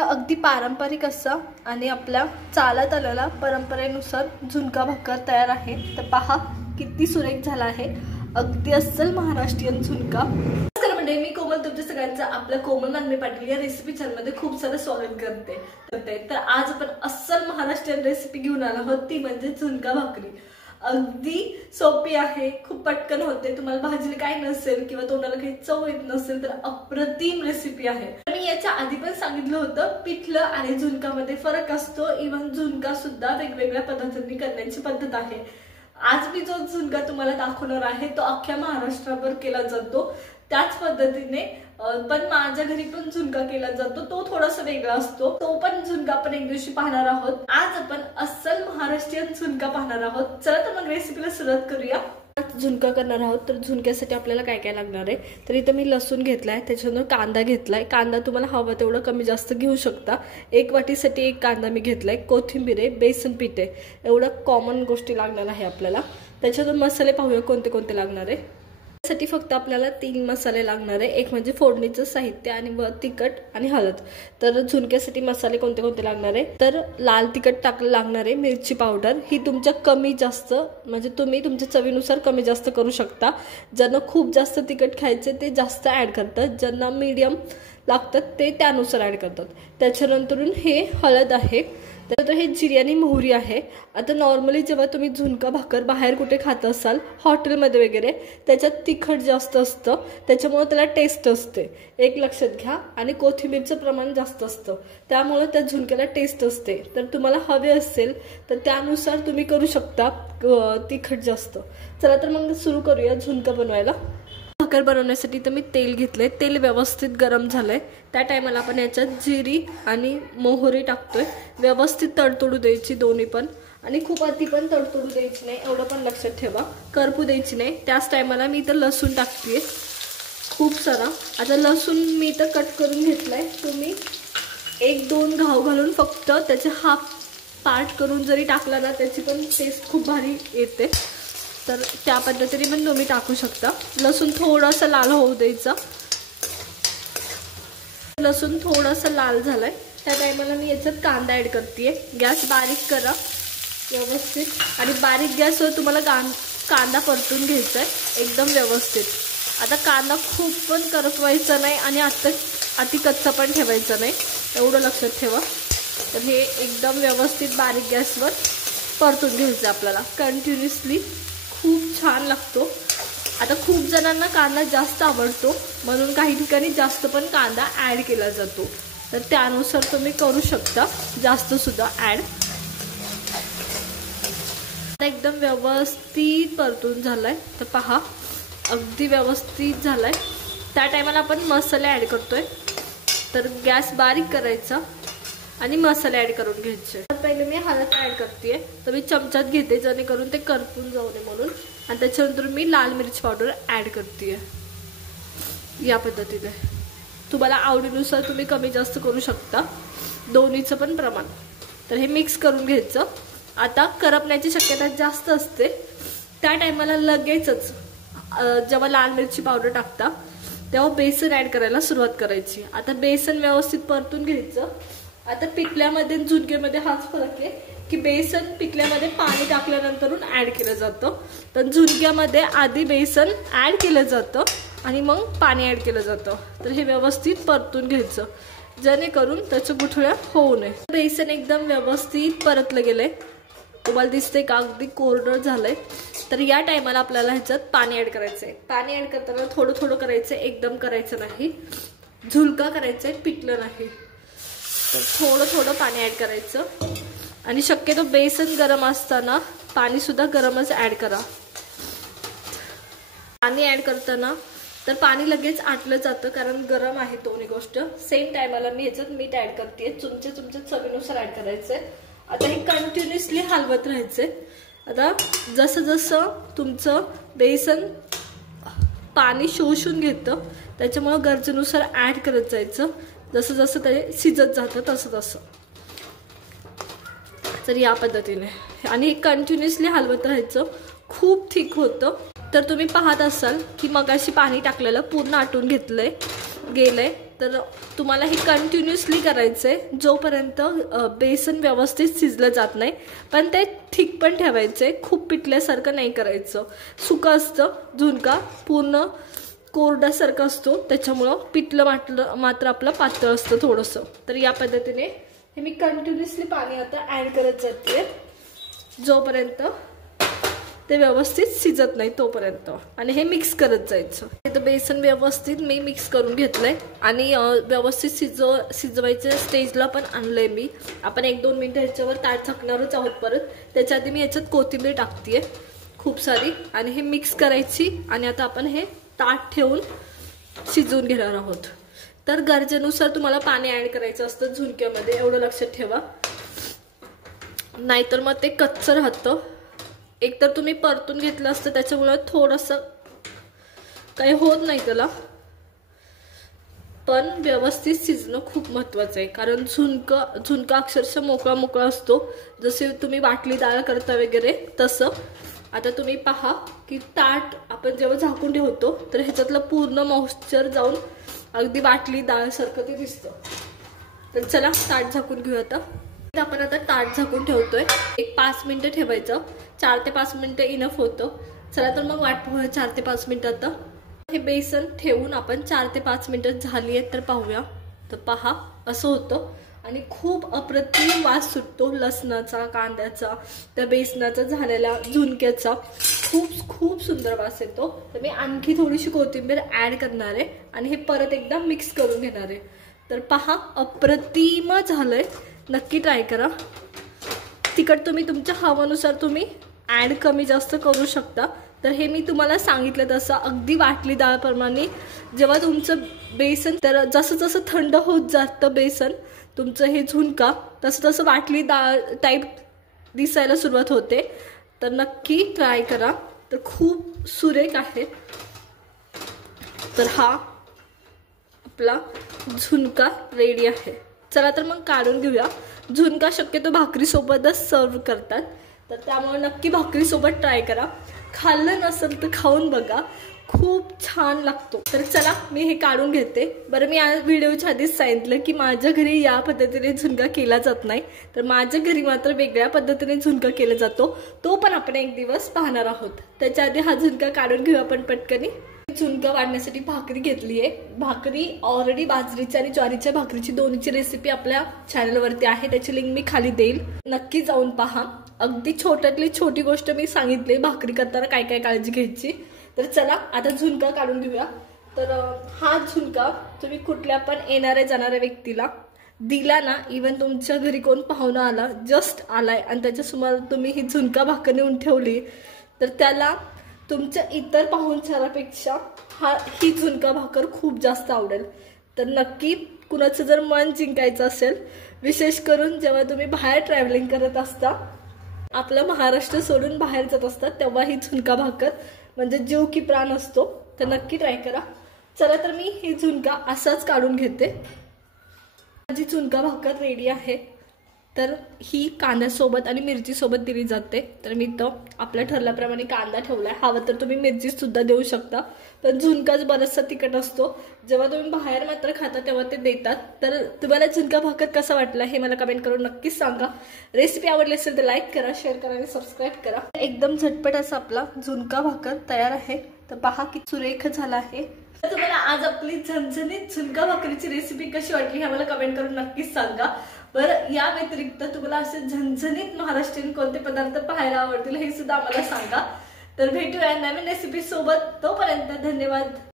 झुणक्याचा अगदी पारंपरिक असा आणि आपल्या चालत आलेला परंपरेनुसार झुणका भाकर तयार आहे। तर पहा किती सुरेख झाला आहे, अगदी अस्सल महाराष्ट्रीयन झुणका। नमस्कार मंडळी, मी कोमल तुमच्या सगळ्यांचं आपल्या कोमल नागमे पाटील या रेसिपी चॅनलमध्ये खूप सारं स्वागत करते। तर आज आपण अस्सल महाराष्ट्रीयन रेसिपी घेऊन आलो आहोत, ती म्हणजे झुणका भाकरी। अगदी सोपी आहे, खूप पटकन होते। तुम्हाला भाजीला काय नसेल किंवा तोंडाला काही चव येत नसेल तर अप्रतिम रेसिपी आहे। मी याच्या आधी पण सांगितलं होतं, पिठलं आणि झुणकामध्ये फरक असतो। इव्हन झुणका सुद्धा वेगवेगळ्या पद्धतीने करण्याची पद्धत आहे। आज मी जो झुणका तुम्हाला दाखवणार आहे तो अख्ख्या महाराष्ट्रावर केला जातो, त्याच पद्धतीने पण माझ्या घरी पण झुणका केला जातो, तो थोडासा वेगळा असतो। तो पण झुणका आपण एक दिवशी पाहणार आहोत। आज आपण अस्सल महाराष्ट्रीयन झुणका पाहणार आहोत। चला तर मग रेसिपीला सुरुवात करूया। झुणका करणार आहोत तर झुणक्यासाठी आपल्याला काय काय लागणार आहे, तर इथे मी लसूण घेतलाय, त्याच्यानंतर कांदा घेतलाय। कांदा तुम्हाला हवा तेवढं कमी जास्त घेऊ शकता। एक वाटीसाठी एक कांदा मी घेतलाय, कोथिंबीर आहे, बेसन पीठ आहे, एवढं कॉमन गोष्टी लागणार आहे आपल्याला। त्याच्यातून मसाले पाहूया कोणते कोणते लागणार आहे। साठी फक्त आपल्याला 3 मसाले लागणार आहे, एक म्हणजे फोडणीचं साहित्य आणि तिखट आणि हळद। तर झुणक्यासाठी मसाले कोणते कोणते लागणार आहे, तर लाल तिखट लागणार आहे, मिरची पावडर ही तुमच्या कमी जास्त म्हणजे तुम्ही तुमच्या चवीनुसार कमी जास्त करू शकता। ज्यांना खूप जास्त तिखट खायचे ते जास्त ऍड करतात, ज्यांना मीडियम लागतात ते त्यानुसार ऍड करतात। त्याच्यानंतरून हे हळद आहे, तर हे जिरे आणि मोहरी आहे। आता नॉर्मली जेव्हा तुम्ही झुणका भाकर बाहेर कुठे खात असाल हॉटेलमध्ये वगैरे, त्याच्यात तिखट जास्त असतं, त्याच्यामुळे त्याला टेस्ट असते, एक लक्षात घ्या। आणि कोथिंबीरचं प्रमाण जास्त असतं, त्यामुळे त्या झुणक्याला टेस्ट असते। तर तुम्हाला हवे असेल तर त्यानुसार तुम्ही करू शकता तिखट जास्त। चला तर मग सुरू करूया झुणका बनवायला। भाकर बनवण्यासाठी तर मी तेल घेतलंय, तेल व्यवस्थित गरम झालंय। त्या टायमाला आपण याच्यात जिरी आणि मोहरी टाकतोय, व्यवस्थित तडतडू द्यायची दोन्ही पण, आणि खूप अति पण तडतडू द्यायची नाही, एवढं पण लक्षात ठेवा, करपू द्यायची नाही। त्याच टायमाला मी इथं लसूण टाकतेय खूप सारा। आता लसूण मी इथं कट करून घेतलाय, तुम्ही 1-2 घाव घालून फक्त त्याचे हाफ पार्ट करून जरी टाकला ना त्याची पण टेस्ट खूप भारी येते, तर त्या पद्धतीने पण तुम्ही टाकू शकता। लसूण थोडासा लाल होऊ द्यायचा। लसूण थोडासा लाल झालाय, त्या टायमाला मी याच्यात कांदा ऍड करतेय। गॅस बारीक करा व्यवस्थित, आणि बारीक गॅसवर तुम्हाला कांदा परतून घ्यायचा आहे एकदम व्यवस्थित। आता कांदा खूप पण करपवायचा नाही आणि अति कच्चा पण ठेवायचा नाही, एवढं लक्षात ठेवा। तर हे एकदम व्यवस्थित बारीक गॅसवर परतून घ्यायचं आपल्याला कंटिन्युअसली, खूप छान लागतो। आता खूप जणांना कांदा जास्त आवडतो म्हणून काही ठिकाणी जास्त पण कांदा ऍड केला जातो, तर त्यानुसार तुम्ही करू शकता जास्त सुद्धा ऍड। एकदम व्यवस्थित परतून झालाय, तर पहा अगदी व्यवस्थित झालाय। त्या टायमाला आपण मसाले ऍड करतोय, तर गॅस बारीक करायचा आणि मसाले ऍड करून घ्यायचे। पहिले मी हळद ऍड करतेय, तर मी चमच्यात घेते जेणेकरून ते करपून जाऊ नये म्हणून, आणि त्याच्यानंतर मी लाल मिरची पावडर ऍड करतेय या पद्धतीने। तुम्हाला आवडीनुसार तुम्ही कमी जास्त करू शकता दोन्हीचं पण प्रमाण। तर हे मिक्स करून घ्यायचं। आता करपण्याची शक्यता जास्त असते, त्या टायमाला लगेचच जेव्हा लाल मिरची पावडर टाकता तेव्हा बेसन ऍड करायला सुरुवात करायची। आता बेसन व्यवस्थित परतून घ्यायचं। आता पिठल्यामध्ये झुणक्यामध्ये हाच फरक आहे की बेसन पिठल्यामध्ये पाणी टाकल्यानंतर ऍड केलं जातं, तर झुणक्यामध्ये आधी बेसन ऍड केलं जातं आणि मग पाणी ऍड केलं जातं। तर हे व्यवस्थित परतून घ्यायचं जेणेकरून त्याच्या गुठळ्या होऊ नये। बेसन एकदम व्यवस्थित परतलं गेलंय, तुम्हाला दिसतंय का अगदी कोरडं झालंय। तर या टायमाला आपल्याला ह्याच्यात पाणी ऍड करायचंय। पाणी ऍड करताना थोडं थोडं करायचंय, एकदम करायचं नाही, झुणका करायचंय, पिठलं नाही। तर थोडं थोडं पाणी ऍड करायचं, आणि शक्यतो बेसन गरम असताना पाणी सुद्धा गरमच ऍड करा। पाणी ऍड करताना तर पाणी लगेच आटलं जातं कारण गरम आहे दोन्ही गोष्ट। सेम टायमाला मी याच्यात मीठ ऍड करतेय, तुमच्या चवीनुसार ऍड करायचंय। आता हे कंटिन्युअसली हलवत राहायचंय। आता जसं जसं तुमचं बेसन पाणी शोषून घेतं त्याच्यामुळे गरजेनुसार ऍड करत जायचं, जसं जसं ते शिजत जातं तसं तसं। तर या पद्धतीने आणि कंटिन्युअसली हलवत राहायचं, खूप थिक होतं। तर तुम्ही पाहत असाल की मगाशी पाणी टाकलेलं पूर्ण आटून गेलंय, तर तुम्हाला हे कंटिन्युअसली करायचं आहे जोपर्यंत बेसन व्यवस्थित शिजलं जात नाही. पण ते ठीक पण ठेवायचं आहे, खूप पिठल्यासारखं नाही करायचं. सुकं असतं झुणका, पूर्ण कोरड्यासारखं असतो, त्याच्यामुळं पिठलं मात्र आपलं पातळ असतं थोडंसं. तर या पद्धतीने हे मी कंटिन्युअसली पाणी आता ॲड करत जाते जोपर्यंत ते व्यवस्थित शिजत नाही तोपर्यंत, आणि हे मिक्स करत जायचं. इथं बेसन व्यवस्थित मी मिक्स करून घेतलंय आणि व्यवस्थित शिजवायच्या स्टेजला पण आणलंय मी. आपण 1-2 मिनिटं ह्याच्यावर ताट झाकणारच आहोत परत. त्याच्या आधी मी ह्याच्यात कोथिंबीर टाकतेय खूप सारी, आणि हे मिक्स करायची. आणि आता आपण हे ताट ठेवून शिजवून घेणार आहोत. तर गरजेनुसार तुम्हाला पाणी ॲड करायचं असतं झुणक्यामध्ये, एवढं लक्षात ठेवा, नाहीतर मग ते कच्चं राहतं. एकतर तुम्ही परतून घेतलं असतं त्याच्यामुळे थोडंसं काही होत नाही त्याला, पण व्यवस्थित शिजणं खूप महत्त्वाचं आहे. कारण झुणका अक्षरशः मोकळा मोकळा असतो, जसे तुम्ही वाटली डाळ करता वगैरे तसं. आता तुम्ही पहा की ताट आपण जेव्हा झाकून ठेवतो तर ह्याच्यातलं पूर्ण मॉइश्चर जाऊन अगदी वाटली डाळसारखं ते दिसतं. तर चला ताट झाकून घेऊ. आपण आता ताट झाकून ठेवतोय. 5 मिनिटं ठेवायचं. 4 ते 5 मिनिटं इनफ होतं. चला तर मग वाट पाहूया 4 ते 5 मिनिटं. आता हे बेसन ठेवून आपण 4 ते 5 मिनिटं झाली आहेत तर पाहूया. तर पहा असं होतं, आणि खूप अप्रतिम वास सुटतो लसणाचा, कांद्याचा, त्या बेसनाचा, झालेल्या झुणक्याचा. खूप खूप सुंदर वास येतो. तर मी आणखी थोडीशी कोथिंबीर ॲड करणार आहे आणि हे परत एकदा मिक्स करून घेणार आहे. तर पहा अप्रतिम झालंय. नक्की ट्राय करा. तिखट तुम्ही तुमच्या हवानुसार तुम्ही ॲड कमी जास्त करू शकता. तर हे मी तुम्हाला सांगितलं तसं अगदी वाटली डाळप्रमाणे जेव्हा तुमचं बेसन, तर जसं जसं थंड होत जातं बेसन तुमचं हे झुणका, तसं तसं वाटली डाळ टाईप दिसायला सुरुवात होते. तर नक्की ट्राय करा. तर खूप सुरेख आहे. तर हा आपला झुणका रेडी आहे. चला तर मग काढून घेऊया. झुणका शक्यतो भाकरीसोबतच सर्व करतात, तर त्यामुळे नक्की भाकरीसोबत ट्राय करा. खाल्लं नसेल तर खाऊन बघा, खूप छान लागतो. तर चला मी हे काढून घेते. बरं, मी या व्हिडिओच्या आधीच सांगितलं की माझ्या घरी या पद्धतीने झुणका केला जात नाही, तर माझ्या घरी मात्र वेगळ्या पद्धतीने झुणका केला जातो. तो पण आपण एक दिवस पाहणार आहोत. त्याच्या आधी हा झुणका काढून घेऊ आपण पटकनी. झुणका वाढण्यासाठी भाकरी घेतली आहे. भाकरी ऑलरेडी बाजरीच्या आणि ज्वारीच्या भाकरीची दोन्हीची रेसिपी आपल्या चॅनलवरती आहे, त्याची लिंक मी खाली देईल, नक्की जाऊन पहा. अगदी छोट्यातली छोटी गोष्ट मी सांगितली भाकरी करताना काय काय काळजी घ्यायची. तर चला आता झुणका काढून घेऊया. तर हा झुणका तुम्ही कुठल्या पण येणाऱ्या जाणाऱ्या व्यक्तीला दिला ना, इवन तुमच्या घरी कोण पाहुणा आला, जस्ट आलाय आणि त्याच्यासमोर तुम्ही ही झुणका भाकर नेऊन ठेवली, तर त्याला तुमच्या इतर पाहुणचारापेक्षा ही झुणका भाकर खूप जास्त आवडेल. तर नक्की कुणाचं जर मन जिंकायचं असेल, विशेष करून जेव्हा तुम्ही बाहेर ट्रॅव्हलिंग करत असता, आपलं महाराष्ट्र सोडून बाहेर जात असतात, तेव्हा ही झुणका भाकर म्हणजे जीव की प्राण असतो. तर नक्की ट्राय करा. चला तर मी ही झुणका असाच काढून घेते. माझी झुणका भाकर रेडी आहे. तर ही कांद्यासोबत आणि मिरचीसोबत दिली जाते. तर मी तो आपल्या ठरल्याप्रमाणे कांदा ठेवलाय. हवं तर तुम्ही मिरची सुद्धा देऊ शकता, पण झुणकाच बराचसा तिखट असतो. जेव्हा तुम्ही बाहेर मात्र खाता तेव्हा ते देतात. तर तुम्हाला झुणका भाकर कसा वाटला हे मला कमेंट करून नक्कीच सांगा. रेसिपी आवडली असेल तर लाईक करा, शेअर करा आणि सबस्क्राईब करा. एकदम झटपट असा आपला झुणका भाकर तयार आहे. तर पहा किती सुरेख झाला आहे. तुम्हाला आज आपली झणझणीत झुणका भाकरीची रेसिपी कशी वाटली हे मला कमेंट करून नक्कीच सांगा. बरं, या व्यतिरिक्त तुम्हाला असे झणझणीत महाराष्ट्रीयन कोणते पदार्थ पाहायला आवडतील हे सुद्धा आम्हाला सांगा. तर भेटूया नवीन रेसिपी सोबत. तोपर्यंत धन्यवाद.